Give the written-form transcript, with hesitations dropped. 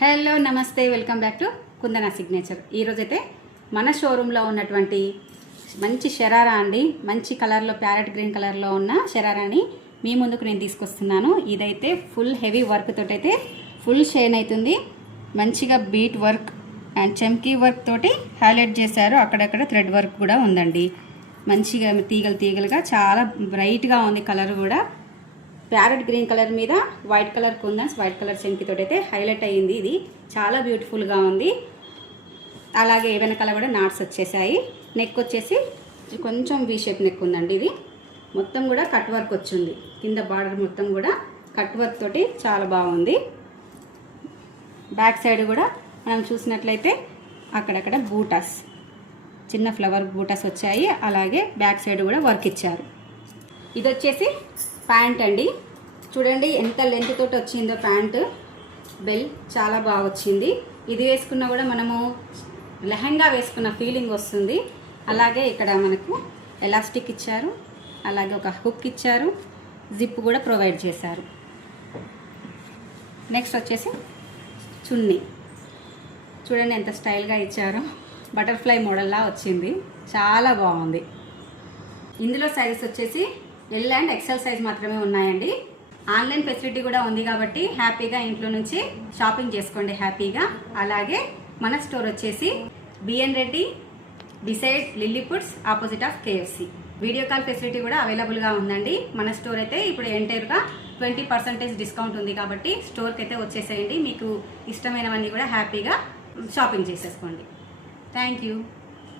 Hello నమస్తే, welcome back to కుందనా signature. ఈరోజైతే మన షోరూంలో ఉన్నటువంటి మంచి షరారా అండి, మంచి కలర్లో ప్యారెట్ గ్రీన్ కలర్లో ఉన్న షరారాని మీ ముందుకు నేను తీసుకొస్తున్నాను. ఇదైతే ఫుల్ హెవీ వర్క్ తోటైతే ఫుల్ షైన్ అవుతుంది. మంచిగా బీట్ వర్క్ అండ్ చమ్కీ వర్క్ తోటి హైలైట్ చేశారు. అక్కడక్కడ థ్రెడ్ వర్క్ కూడా ఉందండి. మంచిగా తీగలుగా చాలా బ్రైట్గా ఉంది. కలర్ కూడా ప్యారెట్ గ్రీన్ కలర్ మీద వైట్ కలర్ కుందన్స్, వైట్ కలర్ చెంకితో అయితే హైలైట్ అయ్యింది. ఇది చాలా బ్యూటిఫుల్గా ఉంది. అలాగే వెనకాల కూడా నాట్స్ వచ్చేసాయి. నెక్ వచ్చేసి కొంచెం వీ షేప్ నెక్ ఉందండి. ఇది మొత్తం కూడా కట్ వర్క్ వచ్చింది. కింద బార్డర్ మొత్తం కూడా కట్ వర్క్ తోటి చాలా బాగుంది. బ్యాక్ సైడ్ కూడా మనం చూసినట్లయితే అక్కడక్కడ బూటాస్, చిన్న ఫ్లవర్ బూటాస్ వచ్చాయి. అలాగే బ్యాక్ సైడ్ కూడా వర్క్ ఇచ్చారు. ఇది వచ్చేసి ప్యాంట్ అండి. చూడండి ఎంత లెంత్ తోటి వచ్చిందో ప్యాంట్. బెల్ చాలా బాగా వచ్చింది. ఇది వేసుకున్నా కూడా మనము లెహంగా వేసుకున్న ఫీలింగ్ వస్తుంది. అలాగే ఇక్కడ మనకు ఎలాస్టిక్ ఇచ్చారు, అలాగే ఒక హుక్ ఇచ్చారు, జిప్ కూడా ప్రొవైడ్ చేశారు. నెక్స్ట్ వచ్చేసి చున్నీ చూడండి ఎంత స్టైల్గా ఇచ్చారో. బటర్ఫ్లై మోడల్లా వచ్చింది, చాలా బాగుంది. ఇందులో సైజెస్ వచ్చేసి ఎల్ అండ్ ఎక్సెల్ సైజ్ మాత్రమే ఉన్నాయండి. ఆన్లైన్ ఫెసిలిటీ కూడా ఉంది కాబట్టి హ్యాపీగా ఇంట్లో నుంచి షాపింగ్ చేసుకోండి హ్యాపీగా. అలాగే మన స్టోర్ వచ్చేసి BN Reddy beside Lilliputs opposite of KFC. Video call facility కూడా అవైలబుల్గా ఉందండి. మన స్టోర్ అయితే ఇప్పుడు ఎంటైర్గా 20% డిస్కౌంట్ ఉంది కాబట్టి స్టోర్కి అయితే వచ్చేసేయండి. మీకు ఇష్టమైనవన్నీ కూడా హ్యాపీగా షాపింగ్ చేసేసుకోండి. Thank you.